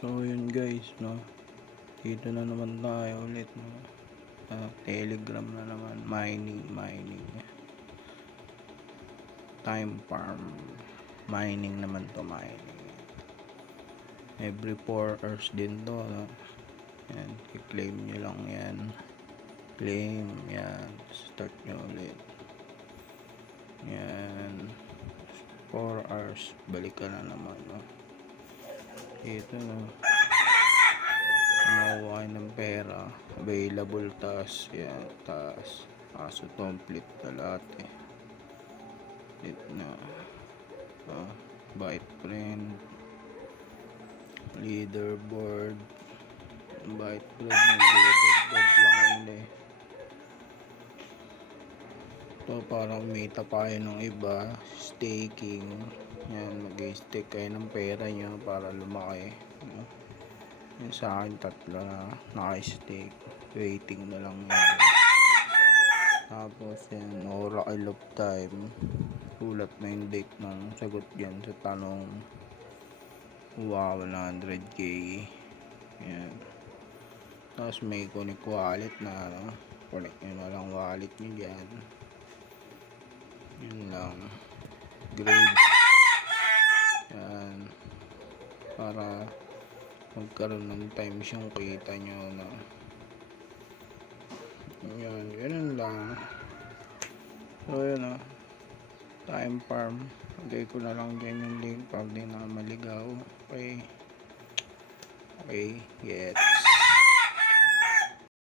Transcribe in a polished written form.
So yun guys, no, dito na naman tayo ulit, no. Telegram na naman, mining time farm mining naman to. Mining every 4 hours din to, no? Yan, i-claim nyo lang yan, claim yan, start nyo ulit yan, 4 hours balik ka na naman, no. Dito, no, makuha ng pera available, taas yan, taas kaso complete na lahat dito na. Byte friend, leaderboard, byte friend, leaderboard lang hindi. Ito parang kumita pa kayo ng iba, staking yan, mag-stake kayo ng pera nyo para lumaki, no? Yung sa akin 3 na naka-stake, waiting na lang yan. Tapos yan, Oracle of Time, ulat na yung date ng sagot yan sa tanong. Wow, 100k yan. Tapos may connect wallet na, no? Connect nyo na lang wallet nyo dyan, yun lang. Grade yan, para magkaroon ng times yung kita nyo, no? Yan, ganun lang. So yun, no, time farm, lagay ko na lang dyan yung link pag di na maligaw. Okay, gets.